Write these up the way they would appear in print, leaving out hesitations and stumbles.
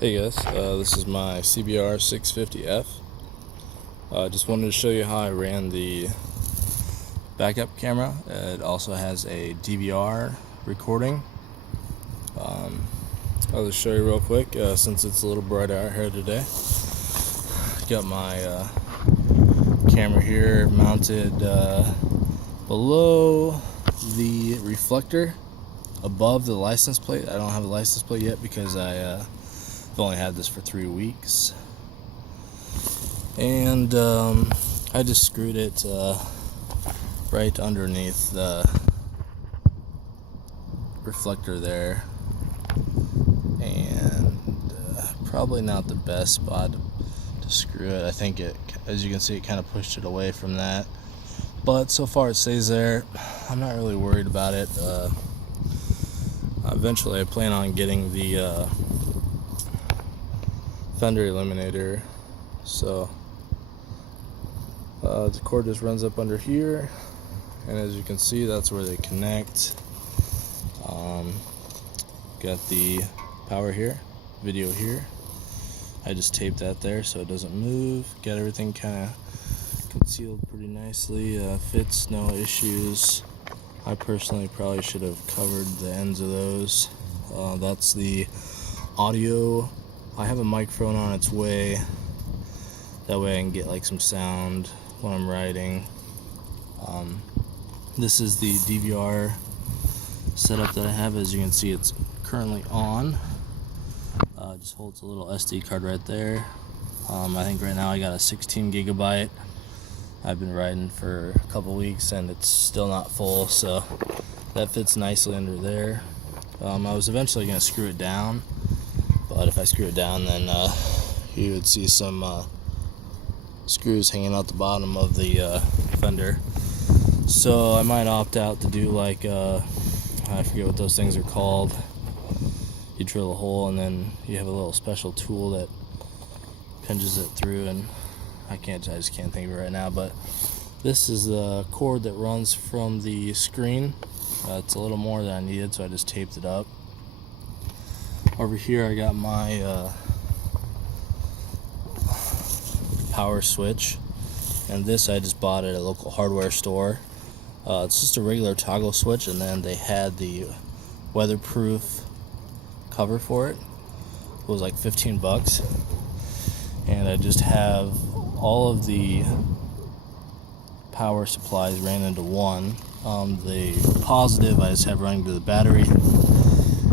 Hey guys, this is my CBR 650F. Just wanted to show you how I ran the backup camera. It also has a DVR recording. I'll just show you real quick since it's a little bright out here today. Got my camera here mounted below the reflector above the license plate. I don't have a license plate yet because I've only had this for 3 weeks, and I just screwed it right underneath the reflector there, and probably not the best spot to screw it. I think it, as you can see, it kind of pushed it away from that, but so far it stays there. I'm not really worried about it. Eventually I plan on getting the fender eliminator, so the cord just runs up under here, and as you can see, that's where they connect. Got the power here, video here. I just taped that there so it doesn't move. Got everything kind of concealed pretty nicely. Fits, no issues. I personally probably should have covered the ends of those. That's the audio. I have a microphone on its way. That way I can get like some sound when I'm riding. This is the DVR setup that I have. As you can see, it's currently on. Just holds a little SD card right there. I think right now I got a 16 gigabyte. I've been riding for a couple weeks and it's still not full, so that fits nicely under there. I was eventually going to screw it down, but if I screw it down, then you would see some screws hanging out the bottom of the fender. So I might opt out to do like I forget what those things are called. You drill a hole and then you have a little special tool that pinches it through, and I just can't think of it right now. But this is the cord that runs from the screen. It's a little more than I needed, so I just taped it up. Over here I got my power switch, and this I just bought at a local hardware store. It's just a regular toggle switch, and then they had the weatherproof cover for it. It was like 15 bucks, and I just have all of the power supplies ran into one. The positive I just have running to the battery,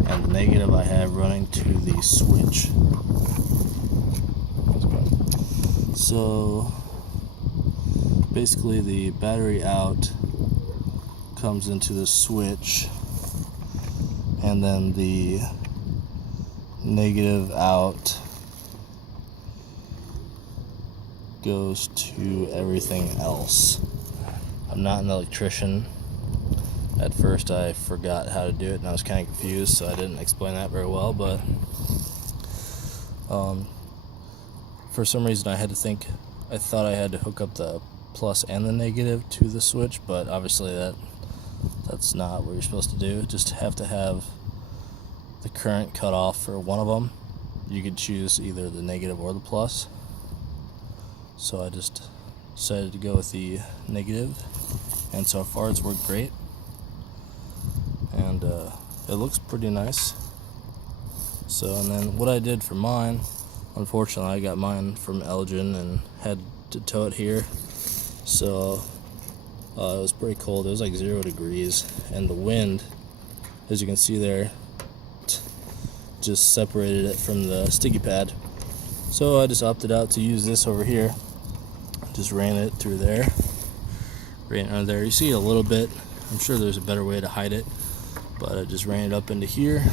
and the negative I have running to the switch. So basically the battery out comes into the switch, and then the negative out goes to everything else. I'm not an electrician. At first I forgot how to do it and I was kind of confused, so I didn't explain that very well, but for some reason I thought I had to hook up the plus and the negative to the switch, but obviously that's not what you're supposed to do. Just have to have the current cut off for one of them. You could choose either the negative or the plus. So I just decided to go with the negative, and so far it's worked great, and it looks pretty nice. So, and then what I did for mine, unfortunately I got mine from Elgin and had to tow it here, so it was pretty cold. It was like 0 degrees, and the wind, as you can see there, just separated it from the sticky pad. So I just opted out to use this over here. Just ran it through there, ran it under there. You see a little bit. I'm sure there's a better way to hide it, but I just ran it up into here,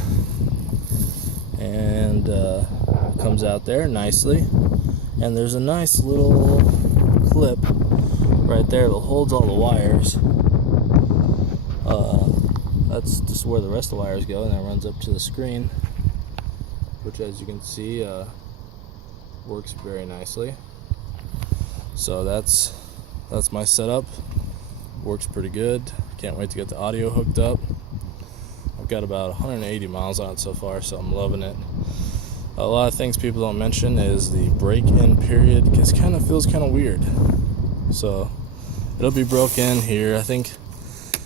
and it comes out there nicely. And there's a nice little clip right there that holds all the wires. That's just where the rest of the wires go, and that runs up to the screen, which, as you can see, works very nicely. So that's my setup. Works pretty good. Can't wait to get the audio hooked up. I've got about 180 miles on it so far, so I'm loving it. A lot of things people don't mention is the break-in period, because it kind of feels kind of weird. So it'll be broken here. I think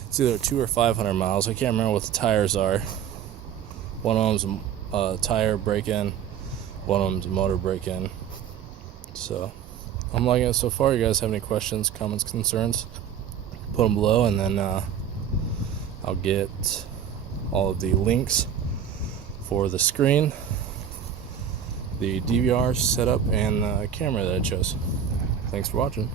it's either 200 or 500 miles. I can't remember what the tires are. One of them's a tire break-in, one of them's a motor break-in. So I'm liking it so far. You guys have any questions, comments, concerns, put them below, and then I'll get all of the links for the screen, the DVR setup, and the camera that I chose. Thanks for watching.